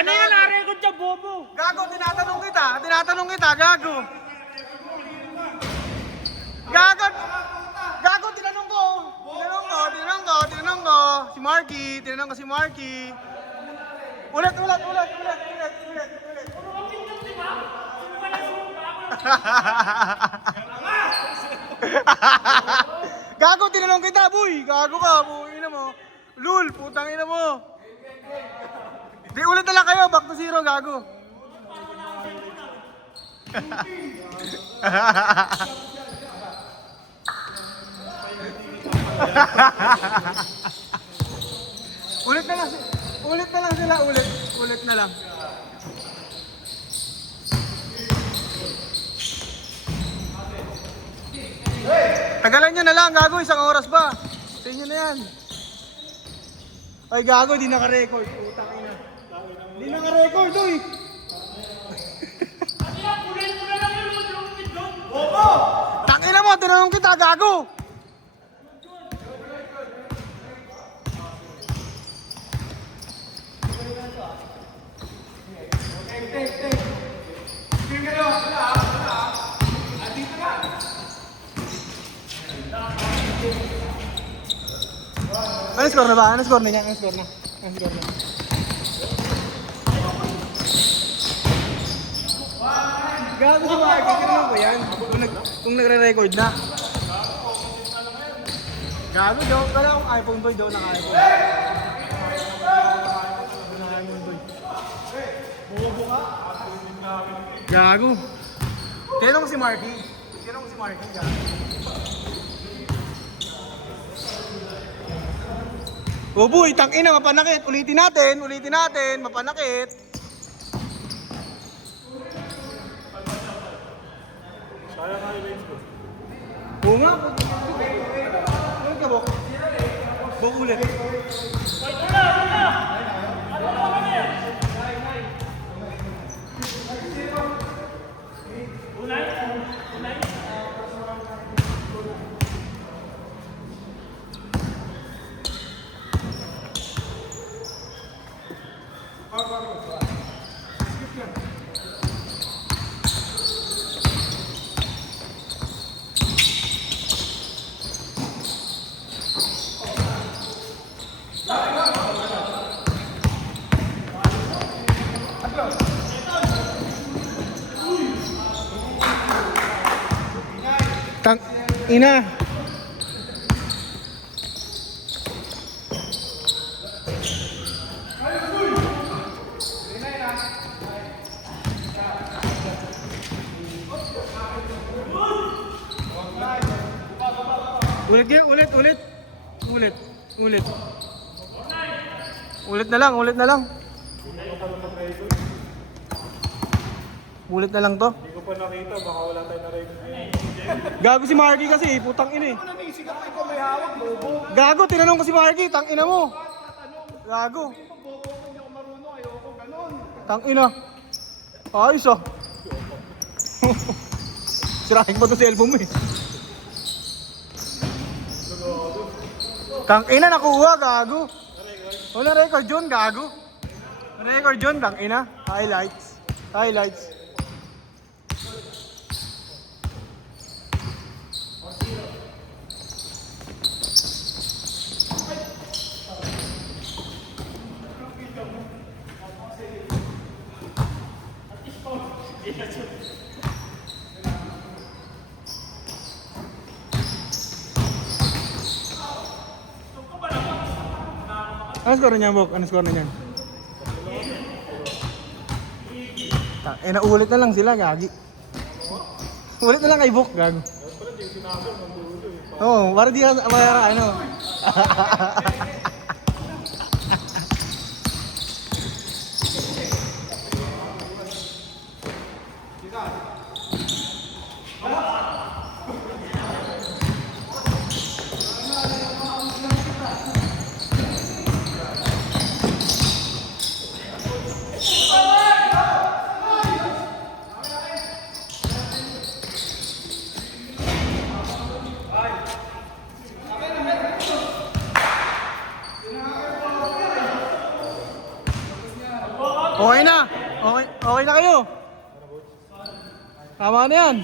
Kanina na-record siya, bobo. Gago, tinatanong kita, gago. Gago, tinanong ko. Tinanong ko si Marky. Ulit. Gago, tinanong kita, boy. Gago ka, boy. Ina mo. Lul, putang ina mo. Di ulit na lang kayo, back to zero, gago. Ulit na lang sila, ulit na lang. Tagalan nyo na lang, gago, isang oras ba? Sa inyo na yan. Ay, gago, di naka-record. Putang ina. Di naka-record, oy. Tangina mo, tinanong kita, gago. Ano score na ba? Ano score na? Gago si Marky, tinanong ko yan. Kung nagre-record na. Gago, joke ka lang kung iPhone boy, daw naka-iPhone. Bobo ka? Gago. Tinanong ko si Marky. Gago. Oh boy, tangina, mapanakit. Ulitin natin, mapanakit. Sayang nga yung legs ko. Oo nga. Ulit ka, Bok. Bok ulit. Tang ina. Ulit na lang. Ulit na lang to. Hindi ko pa nakita, baka wala tayong na-record. Gago si Marky kasi, putang ina eh. Gago, tinanong ko si Marky, tang ina mo. Gago. Tang ina. Ayos ah. Sirahin mo to sa cellphone mo eh. Tang ina, nakuha, gago. Wala record yun, gago. Record yun, tang ina. Highlights. Ano score na niyan, Bok? Naulit na lang sila, gagi. Ulit na lang kay Bok, gago. Oo, para di ka, ano. Okay na. Okay na kayo. Tama na yan.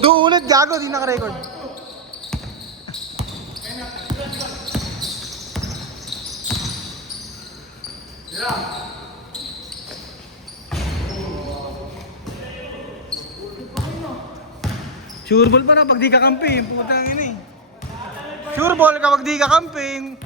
Doon ulit, gago, di naka-record. Sure ball pa na pag di kakampi, putang ina eh. Sure ball kapag di kakampi.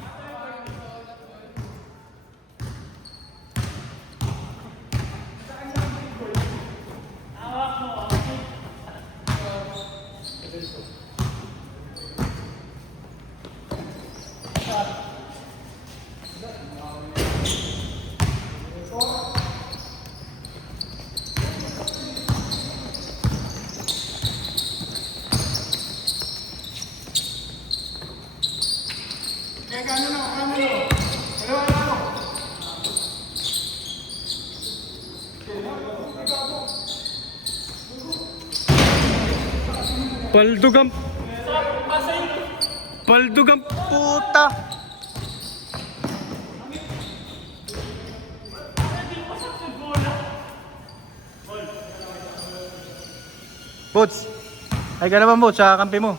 Paldugang Paldugang puta. Bots. Ay ka naman Bots sa kampi mo.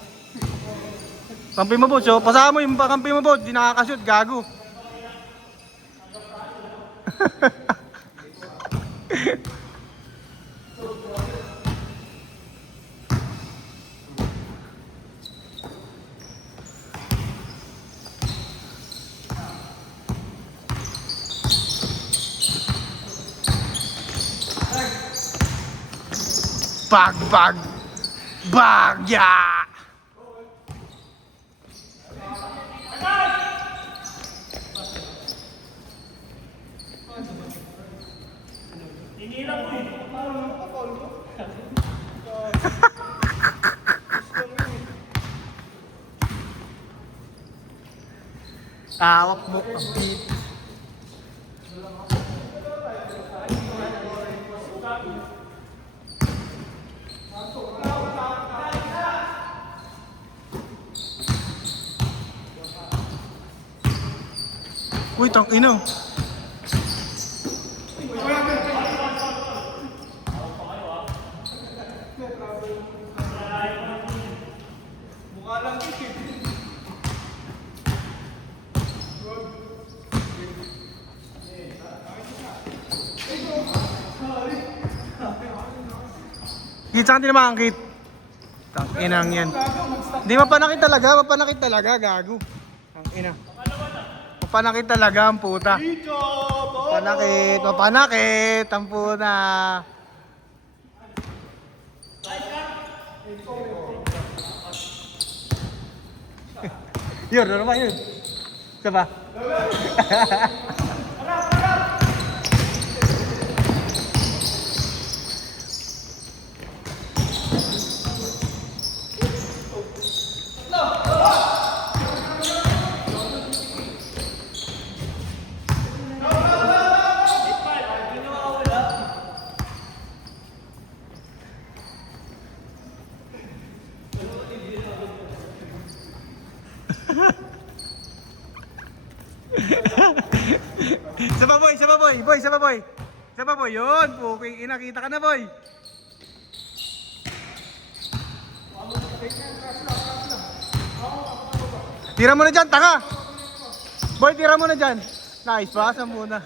Kampi mo Bots, oh. Pasahan mo yung kampi mo Bots, di nakakashoot, gago. Bagya! Awak mo. Uy, tang ino. Mukha lang kikit. Kitsa hindi naman angkit. Tang inang yan. Hindi mapanakit talaga, gago. Tang ina. Mapanakit talaga ang puta. Mapanakit ang puta. Yun, ano naman yun? Isa ba? Isa pa boy, yun, puking ina, kita ka na boy. Tira mo na dyan, taka. Boy, tira mo na dyan. Nice, basa muna.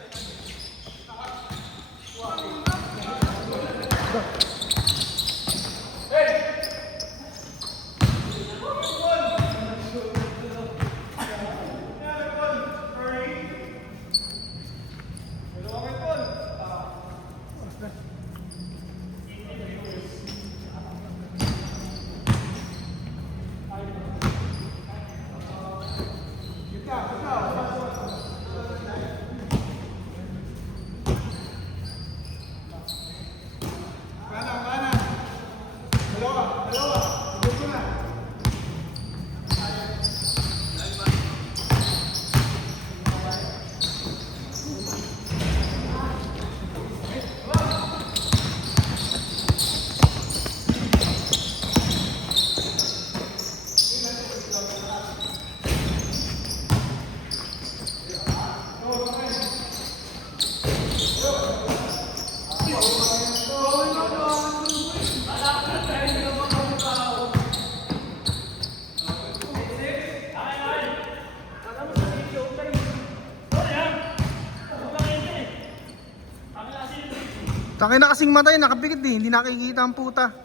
Tangin na kasing matay, nakapikit eh. Hindi nakikita ang puta.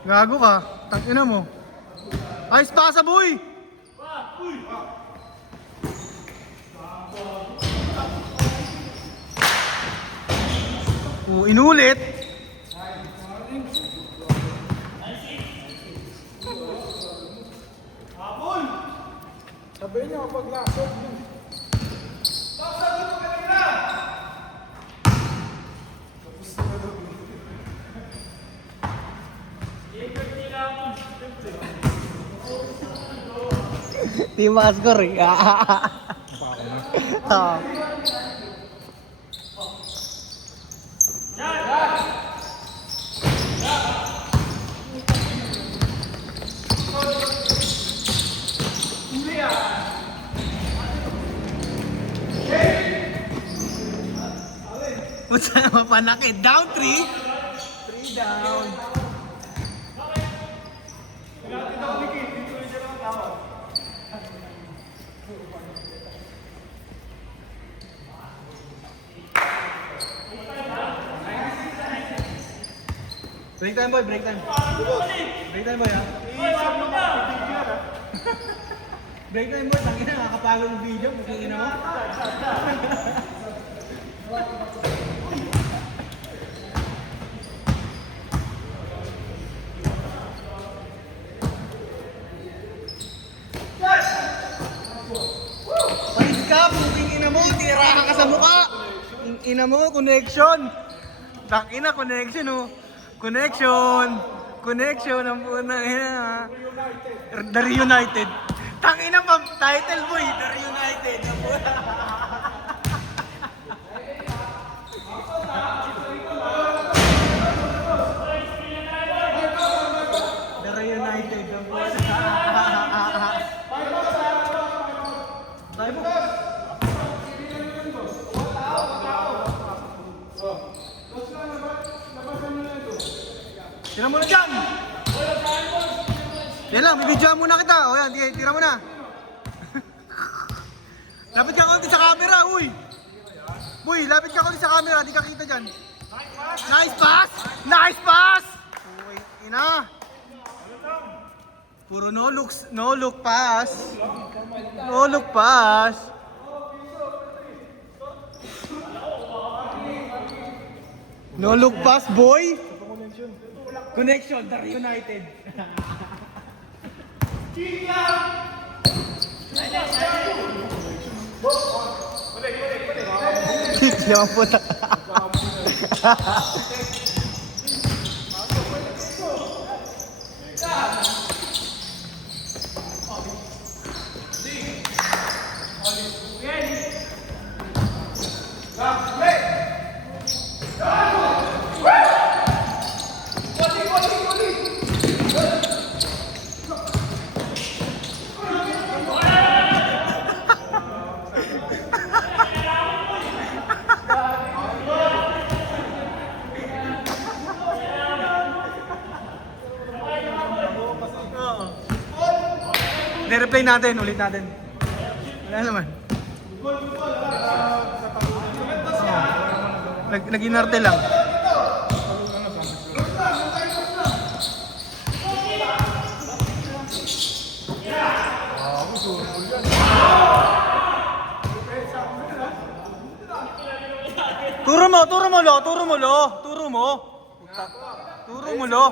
Gago ka. Tangina mo. Ayos pa sa boy! Inulit. Sabihin niyo kapag lasok yun. Di mascore eh. Oo. Puta naman panakit. Down 3. 3 down. Break time boy, break time. Break time boy ha. Break time boy, tangina nakakapagod yung video, magiging mo. Palis ka, puking ina mo, tirahan ka sa mukha. Ina mo, connection. Tangina, connection oh. Connection! Connection ang punang ina. The Reunited. Tangina pa, title boy, The Reunited. Ang puna. The Reunited. Ang puna. Tayo po. Tira mo na dyan! Yan lang, bibidyoan muna kita. O yan, tira mo na. Lapit ka konti sa camera, uy! Uy, lapit ka konti sa camera, di ka kita dyan. Nice pass! Nice pass! Uy, ina! Puro no look pass. No look pass. No look pass, boy! Connection, The Reunited. Siya ang puta. I-replay natin, ulit natin. Wala naman. Nag-inarte lang. Turo mo, turo mo lo, turo mo lo, turo mo. Turo mo lo.